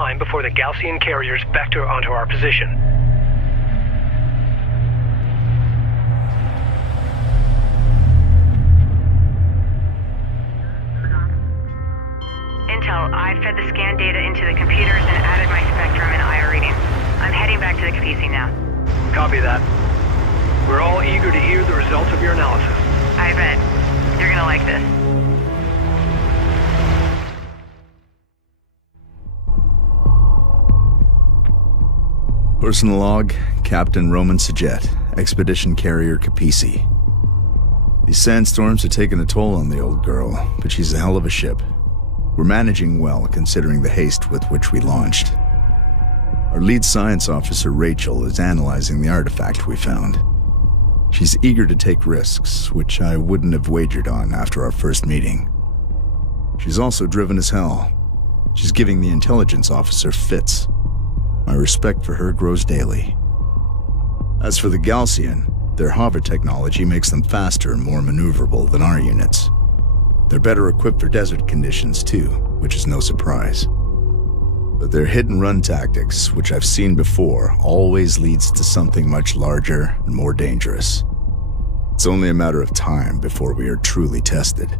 time before the Gaussian carriers vector onto our position. Intel, I fed the scan data into the computers and added my spectrum and IR readings. I'm heading back to the Kapisi now. Copy that. We're all eager to hear the results of your analysis. I bet. You're gonna like this. Personal log, Captain Roman Sajet, Expedition Carrier Kapisi. These sandstorms have taken a toll on the old girl, but she's a hell of a ship. We're managing well, considering the haste with which we launched. Our lead science officer, Rachel, is analyzing the artifact we found. She's eager to take risks, which I wouldn't have wagered on after our first meeting. She's also driven as hell. She's giving the intelligence officer fits. My respect for her grows daily. As for the Gaussian, their hover technology makes them faster and more maneuverable than our units. They're better equipped for desert conditions too, which is no surprise. But their hit-and-run tactics, which I've seen before, always leads to something much larger and more dangerous. It's only a matter of time before we are truly tested.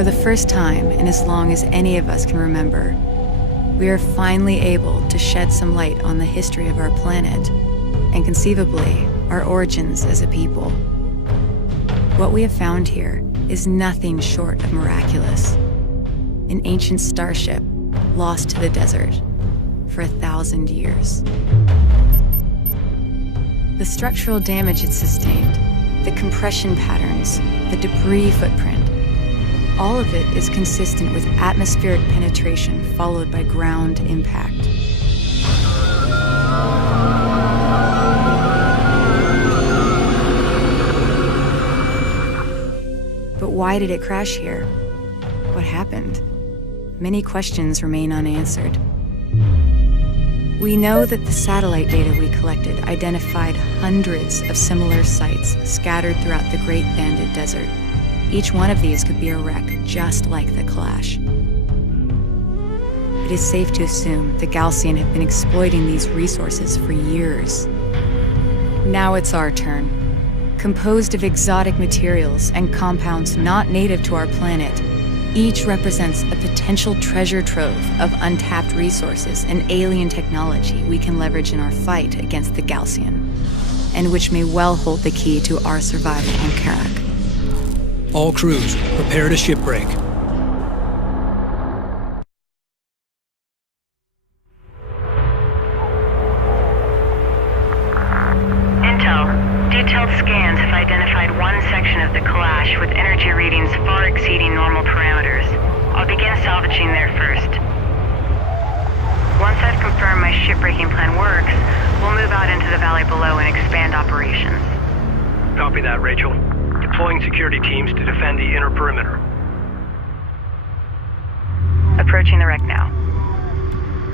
For the first time in as long as any of us can remember, we are finally able to shed some light on the history of our planet, and conceivably, our origins as a people. What we have found here is nothing short of miraculous. An ancient starship lost to the desert for 1,000 years. The structural damage it sustained, the compression patterns, the debris footprint, all of it is consistent with atmospheric penetration followed by ground impact. But why did it crash here? What happened? Many questions remain unanswered. We know that the satellite data we collected identified hundreds of similar sites scattered throughout the Great Banded Desert. Each one of these could be a wreck just like the Clash. It is safe to assume the Gaussian have been exploiting these resources for years. Now it's our turn. Composed of exotic materials and compounds not native to our planet, each represents a potential treasure trove of untapped resources and alien technology we can leverage in our fight against the Gaussian, and which may well hold the key to our survival on Kharak. All crews, prepare to shipbreak. Intel, detailed scans have identified one section of the Clash with energy readings far exceeding normal parameters. I'll begin salvaging there first. Once I've confirmed my shipbreaking plan works, we'll move out into the valley below and expand operations. Copy that, Rachel. Deploying security teams to defend the inner perimeter. Approaching the wreck now.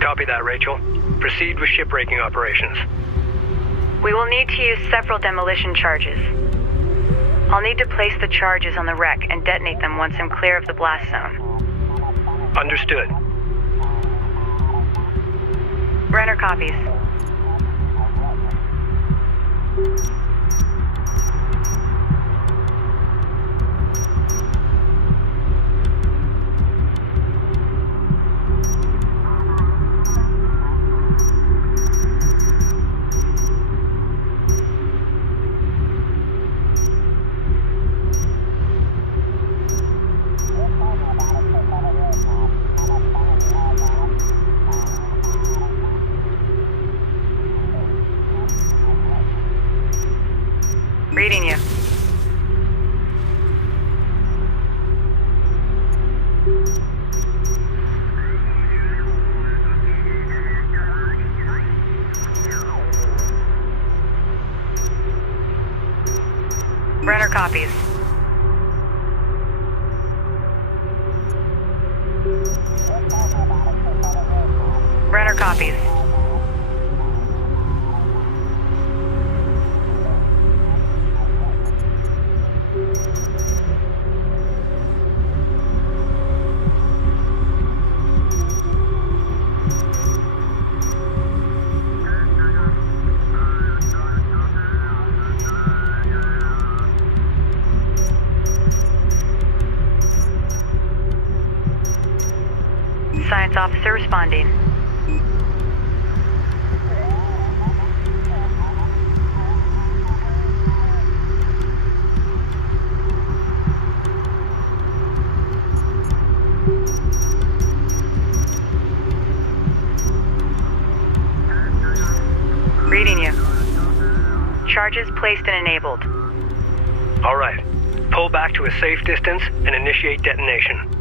Copy that, Rachel. Proceed with shipbreaking operations. We will need to use several demolition charges. I'll need to place the charges on the wreck and detonate them once I'm clear of the blast zone. Understood. Brenner copies. Reading you. Runner copies. Runner copies. Science officer responding. Reading you. Charges placed and enabled. All right. Pull back to a safe distance and initiate detonation.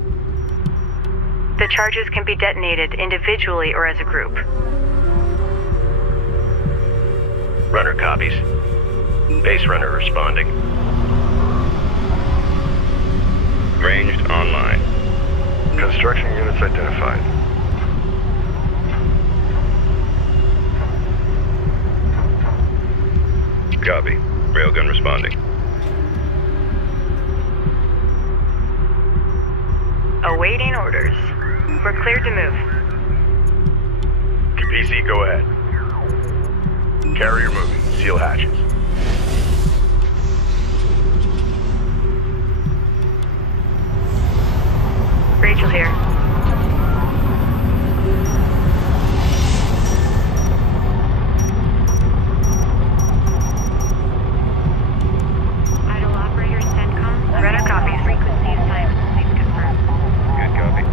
The charges can be detonated individually or as a group. Runner copies. Base runner responding. Ranged online. Construction units identified. Copy. Railgun responding. Awaiting orders. We're cleared to move. PC, go ahead. Carrier moving. Seal hatches. Rachel here. Idle operator, CENTCOM. Runner copies. Frequency assignment. Please confirm. Good copy.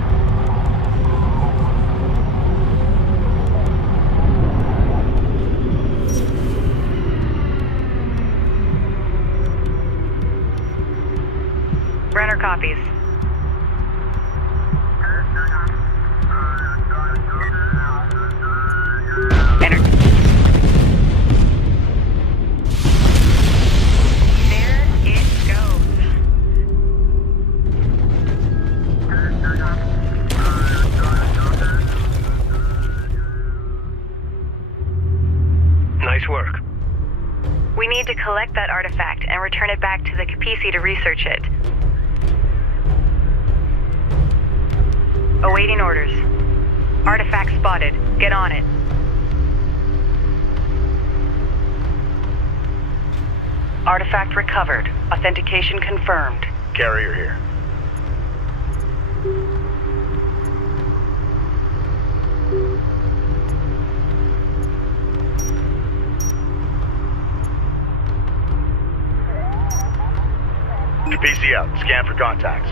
Runner copies. Enter. There it goes. Nice work. We need to collect that artifact and return it back to the Capisi to research it. Awaiting orders. Artifact spotted. Get on it. Artifact recovered. Authentication confirmed. Carrier here. PC out. Scan for contacts.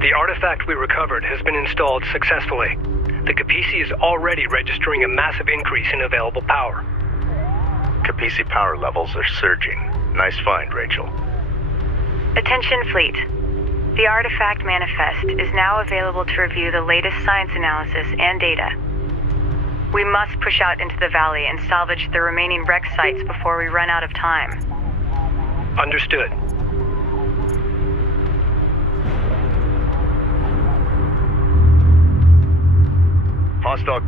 The artifact we recovered has been installed successfully. The Capisi is already registering a massive increase in available power. Capisi power levels are surging. Nice find, Rachel. Attention fleet. The artifact manifest is now available to review the latest science analysis and data. We must push out into the valley and salvage the remaining wreck sites before we run out of time. Understood. Hostile.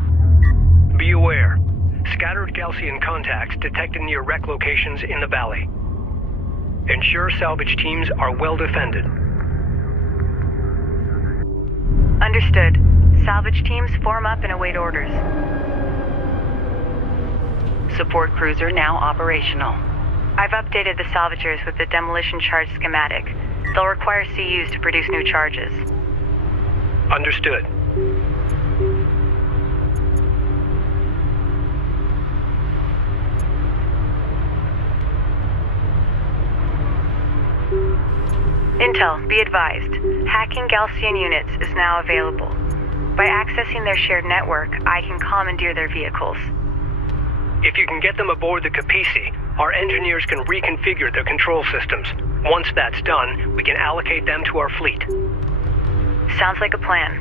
Be aware. Scattered Gaussian contacts detected near wreck locations in the valley. Ensure salvage teams are well defended. Understood. Salvage teams form up and await orders. Support cruiser now operational. I've updated the salvagers with the demolition charge schematic. They'll require CUs to produce new charges. Understood. Intel, be advised. Hacking Galcian units is now available. By accessing their shared network, I can commandeer their vehicles. If you can get them aboard the Capisi, our engineers can reconfigure their control systems. Once that's done, we can allocate them to our fleet. Sounds like a plan.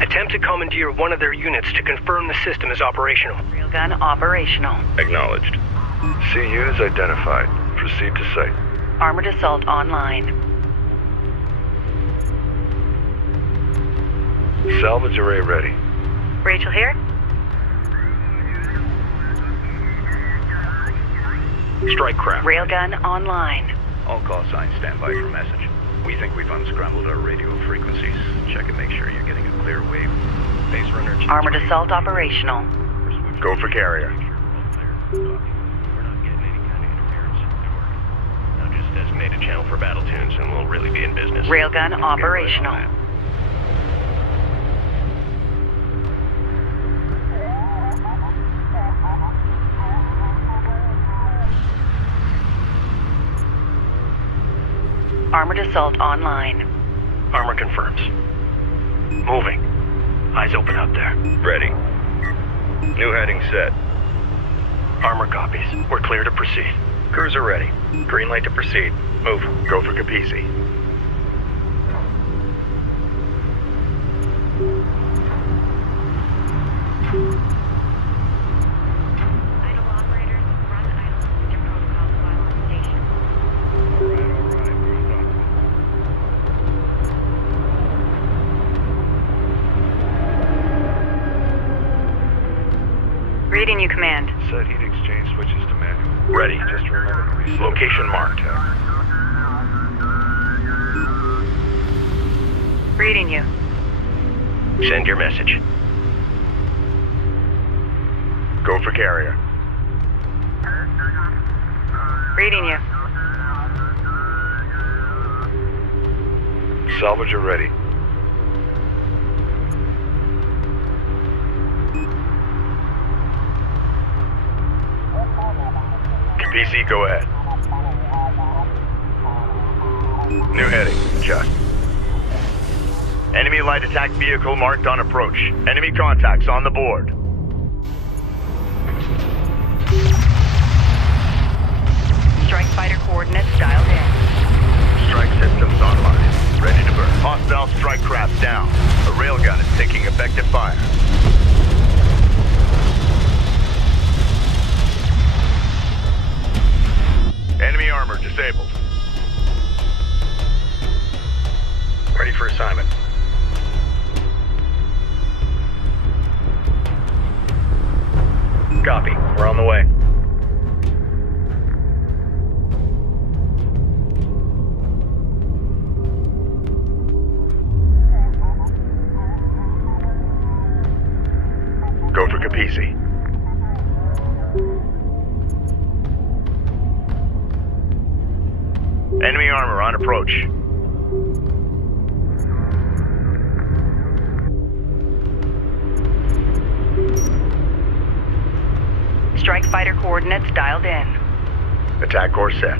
Attempt to commandeer one of their units to confirm the system is operational. Railgun operational. Acknowledged. See units identified. Proceed to site. Armored assault online. Salvage array ready. Rachel here? Strike craft. Railgun online. All call signs stand by for message. We think we've unscrambled our radio frequencies. Check and make sure you're getting a clear wave. Base runner. Armored assault operational. Go for carrier. We're not getting any kind of interference. Now just designate a channel for battle tunes and we'll really be in business. Railgun operational. Armored assault online. Armor confirms. Moving. Eyes open out there. Ready. New heading set. Armor copies. We're clear to proceed. Cruiser ready. Green light to proceed. Move. Go for Capisi. Idle operators, run idle system protocols while on station. Reading you, Command. Set heat exchange switches to manual. Ready. Just remember to reset. Location marked. Reading you. Send your message. Go for carrier. Reading you. Salvager ready. PC, go ahead. New heading, adjust. Enemy light attack vehicle marked on approach. Enemy contacts on the board. Strike fighter coordinates dialed in. Strike systems online. Ready to burn. Hostile strike craft down. A railgun is taking effective fire. Enemy armor disabled. Ready for assignment. Copy. We're on the way. Go for Capisi. Enemy armor on approach. Strike fighter coordinates dialed in. Attack course set.